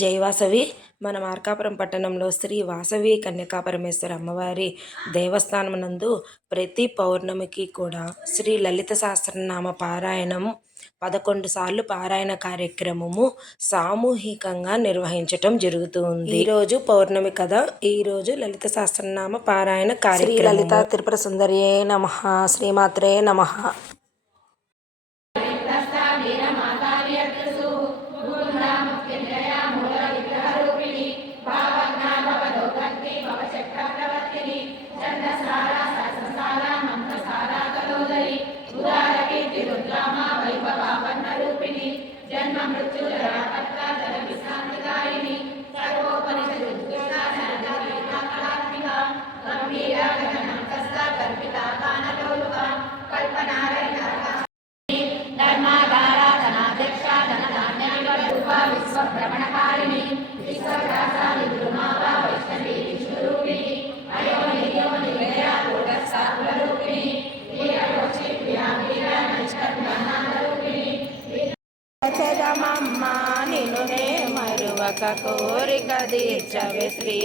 జై వాసవి. మన మార్కాపురం పట్టణంలో శ్రీ వాసవి కన్యకాపరమేశ్వర అమ్మవారి దేవస్థానం నందు ప్రతి పౌర్ణమికి కూడా శ్రీ లలిత సహస్రనామ పారాయణం 11 సార్లు పారాయణ కార్యక్రమము సామూహికంగా నిర్వహించటం జరుగుతుంది. ఈరోజు పౌర్ణమి కదా, ఈరోజు లలిత సహస్రనామ పారాయణ కార్యక్రమం. శ్రీ లలిత త్రిపుర సుందరియే నమః. శ్రీమాత్రే నమః. నిన్నునే మరువక కోరిక తీర్చవే శ్రీ